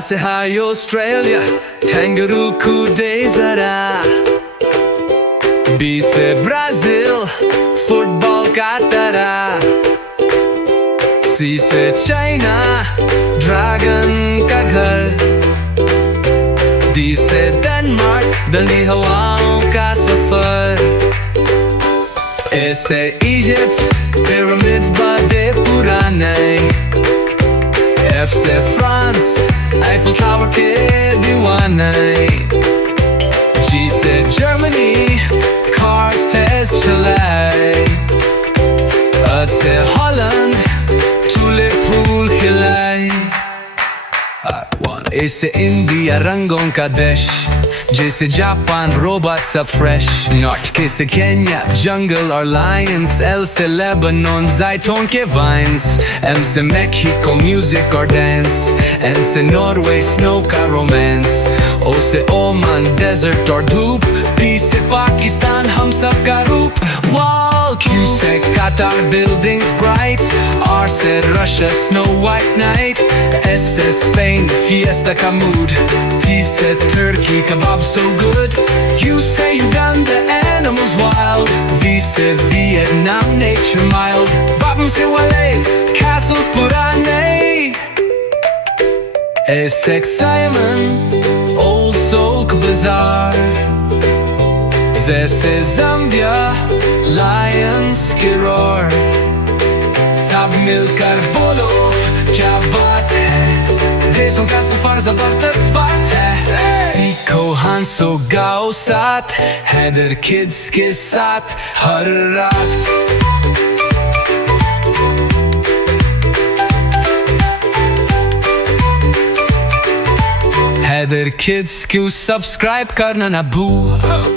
से हाय Australia kangaroo कूदे जरा बी से ब्राजील फुटबॉल का तरह सी से चाइना ड्रैगन का घर डी से डेनमार्क दली हवाओं का सफर ए से इजिप्ट पिरामिड्स बड़े पुराने एफ से फ्रांस आईफल टावर के दीवाने जी से जर्मनी कार्स टेस्ट चलाए अ से हॉलैंड टूलिप फूल खिलाए ए से इंडिया रंगों का देश जैसे जापान रोबोट सब फ्रेश नॉर्थ के से केन्या जंगल और लायंस एल से लेबनन जायतून के वाइन्स एम से मेक्सिको म्यूजिक और डांस एन से नॉर्वे स्नो का रोमांस ओ से ओमान डेजर्ट और धूप पी से पाकिस्तान हम सब का रूप वॉल क्यू से कतार बिल्डिंग्स ब्राइट आर से Russia snow white night S से स्पेन fiesta का मूड टी से Turkey kebab so good you say Uganda animals wild V से Vietnam nature mild Bapum से Wales castles purane A से Simon old soak bazaar Z से Zambia lions के roar सब मिलकर बोलो क्या बात है देशों का सफर जबरदस्त बात है सीखो हंसो गाओ साथ हैदर किड्स के साथ हर रात हैदर किड्स को सब्सक्राइब करना ना भूलो